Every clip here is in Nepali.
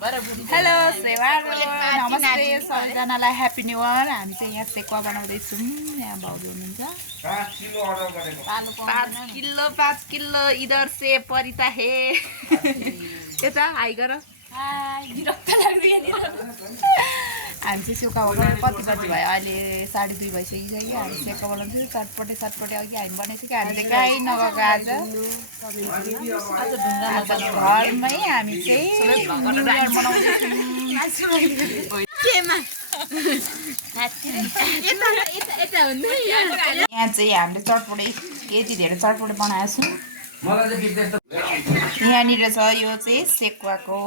हेलो सेवारो नमस्ते सबैजनालाई ह्याप्पी न्यू इयर। हामी चाहिँ यहाँ सेकुवा बनाउँदैछौँ। यहाँ भाउजू हुनुहुन्छ। 5 किलो इधर से परिता हे यता हाई गर। हामी चाहिँ सेकुवा बनाउनु कति बजी भयो? अहिले 2:30 भइसकिसक्यो। हामी सेकुवा बनाउँछौँ। चटपटे अघि हामी बनाइसक्यो। हामी चाहिँ कहीँ नगएको आज घरमै हामी चाहिँ न्यू इयर मनाउँदैछौँ। यहाँ चाहिँ हामीले चटपटे यति धेरै चटपटे बनाएको छौँ। यहाँनिर छ यो चाहिँ सेकुवाको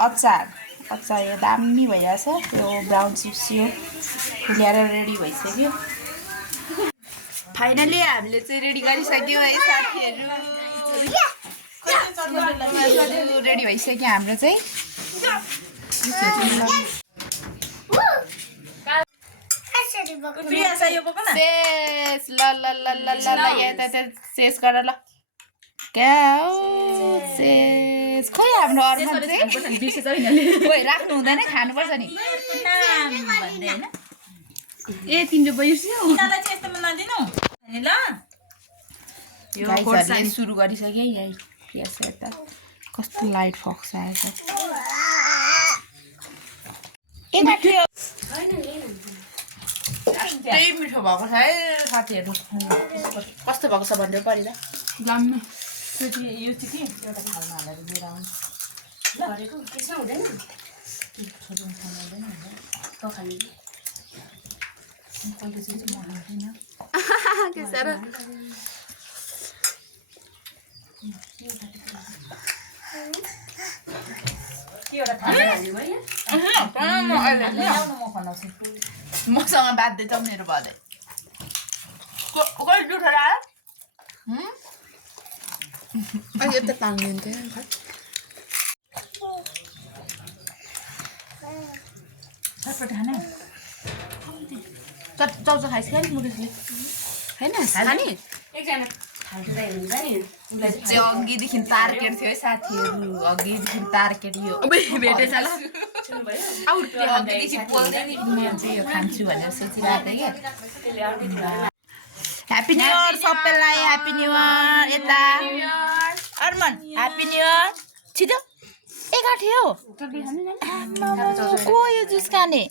अचार यो दामी भइरहेछ। यो ब्राउन चिप्स यो ल्याएर रेडी भइसक्यो। फाइनली हामीले चाहिँ रेडी गरिसक्यो है साथीहरू। रेडी भइसक्यो हाम्रो चाहिँ। शेष गर ल क्या हो शेष खोइ हाम्रो अर्को खोइ राख्नु हुँदैन खानुपर्छ नि। ए तिम्रो बिर्स्यौ सुरु गरिसक्यो। यही यता कस्तो लाइट फक्स आएछ। त्यही मिठो भएको छ है साथीहरू। कस्तो भएको छ भनेर परिद जान्नु। यो चाहिँ के एउटा थालमा हालेर लिएर आउनु गरेको त्यसमा हुँदैन। छोरो खानु हुँदैन त खाली कहिले चाहिँ म खाँदैन के साह्रो। मसँग बाध्दैछ मेरो भदै कहिले दुखेर आयो यता तान्नु हुन्थ्यो। चटपटे खाने चाउचाउ खाइसक्यो नि मुकेशले होइन खाने एकजना अघिदेखि तार्केट थियो है साथीहरू। अघिदेखि तार्केट यो भेटेछ ल अघिदेखि बोल्दै नि म चाहिँ यो खान्छु भनेर सोचिरहेको थिएँ क्या। ह्याप्पी न्यू इयर सबैलाई। Happy new year. यता अर्मन ह्याप्पी न्यू इयर। छिटो एकाठी हो को यो जुस खाने।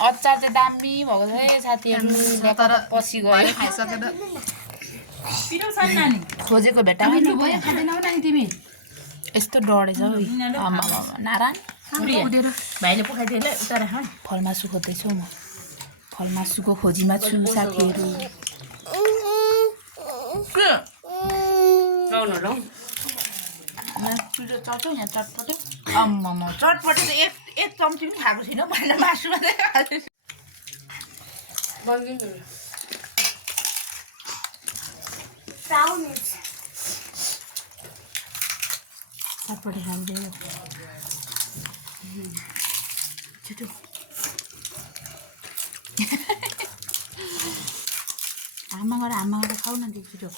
अचार चाहिँ दामी भएको छ है साथीहरू। तर पछि गयो खाइसकेर खोजेको भेट्टा तिमी यस्तो डढेछ हौ नारायण। भाइले पकाइदिएर उता राख। फलमासु खोज्दैछु म। फलमासुको खोजीमा छु साथीहरू। चल्छौ यहाँ चटपटे चटपटे त एक चम्ची पनि खाएको छैन पहिला मासु मात्रै खाएको। चटपटे खाँदै छिटो आमा गरेर खाऊ न छिटो।